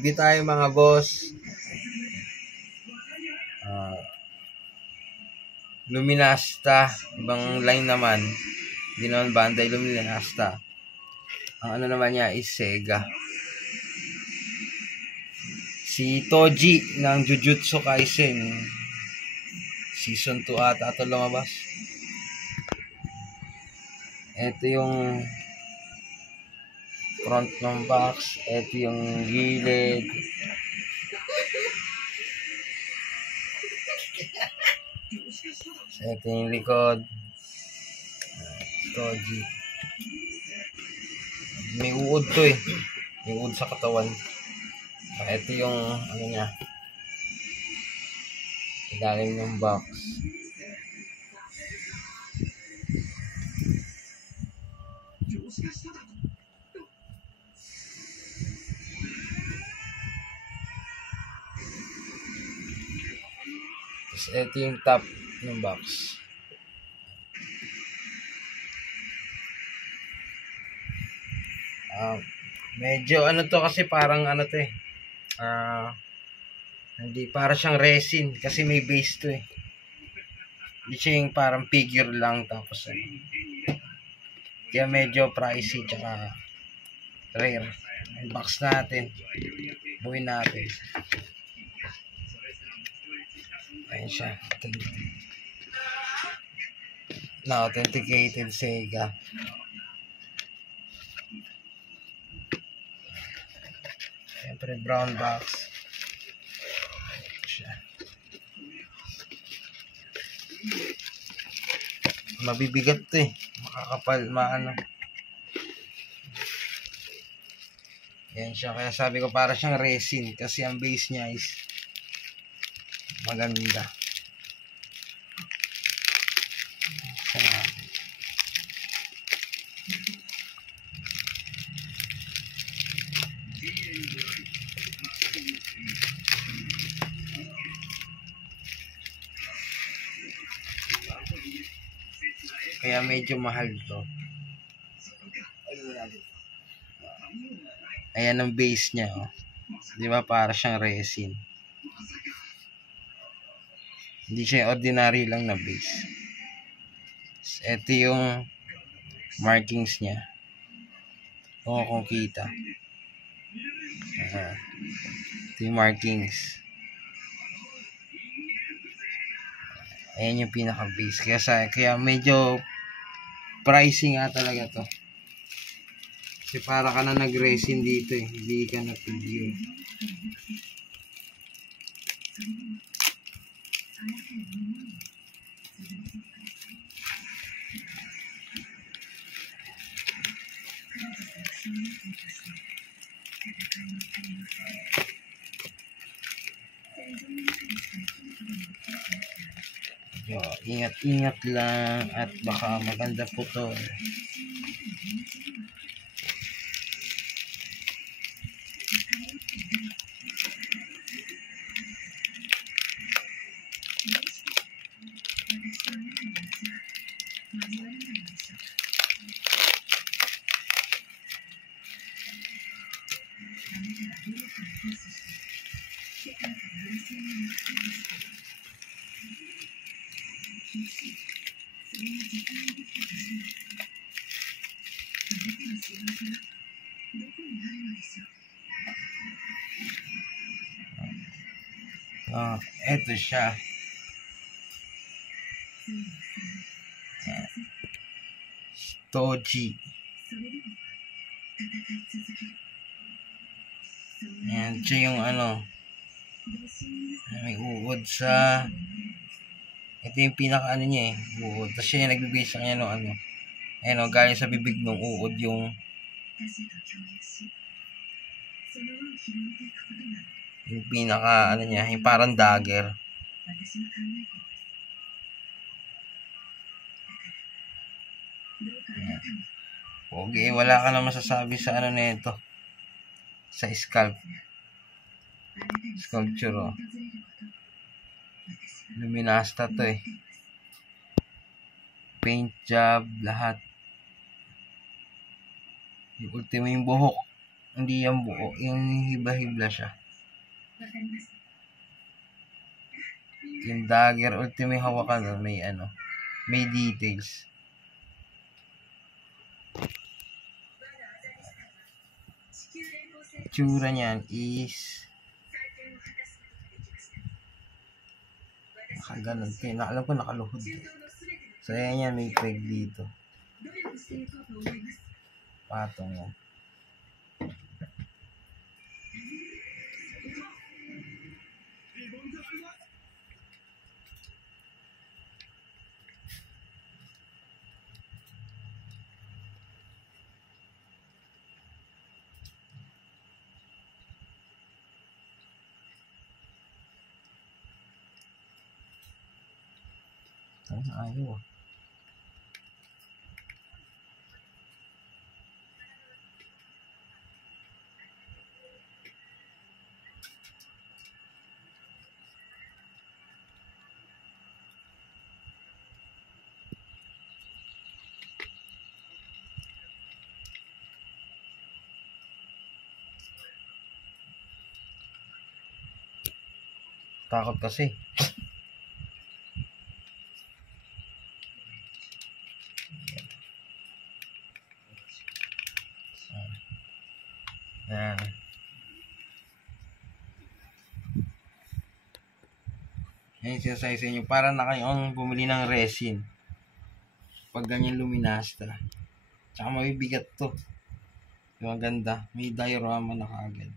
Review tayo mga boss. Luminasta. Ibang line naman. Hindi naman Bandai, Luminasta. Ang ano naman niya is Sega. Si Toji ng Jujutsu Kaisen. Season 2 ata ito lumabas. Ito yung front ng box. Ito yung gilid. Ito yung likod. Toji. May uod to eh. May uod sa katawan. Ito yung ano niya. Ilalim ng box. Tapos ito yung top ng box. Medyo ano to kasi parang ano to eh. Hindi para siyang resin kasi may base to eh. Hindi siya yung parang figure lang tapos kaya medyo pricey tsaka rare. Unbox natin. Buuin natin. Ayan siya. Na authenticated Sega. Siyempre brown box. Siya. Mabibigat to eh. Makakapal, maano. Yan siya. Kaya sabi ko para siyang resin kasi ang base niya is maganda. Kaya medyo mahal to. Ayan ang base niya, oh. Di ba para siyang resin. Hindi siya ordinary lang na base. Ito yung markings niya. Kung kita. Ito yung markings. Ayan yung pinaka base. Kaya medyo pricey nga talaga to. Kasi para ka na nag-resin dito eh. Hindi ka na figure. Ingat-ingat lang at baka maganda po to. Eto siya. Toji. Ayan siya yung ano. May uod sa. Ito yung pinaka ano niya eh. Uod. Tapos siya yung nagbibigay sa kanya no ano. Ayan o, galing sa bibig ng uod yung pinaka ano niya, yung parang dagger. Ayan. Okay, wala ka na masasabi sa ano nito. Sa sculpture oh. Luminasta to eh. Paint job, lahat. Yung ultimo yung buhok. Hindi yan buo. Yung hibla-hibla siya. Yung dagger, ultimo hawakan nun, may ano, may details. Tsura niyan is nakaganon. Alam ko nakaluhod. So, ayan yan, may peg dito. Patong yan. Ayaw ah. Takot kasi. Yan. Yan yung sinasabi sa inyo. Para na kayong bumili ng resin. Pag ganyan luminasta. Tsaka mabibigat to. Yung maganda. May diorama na kaagad.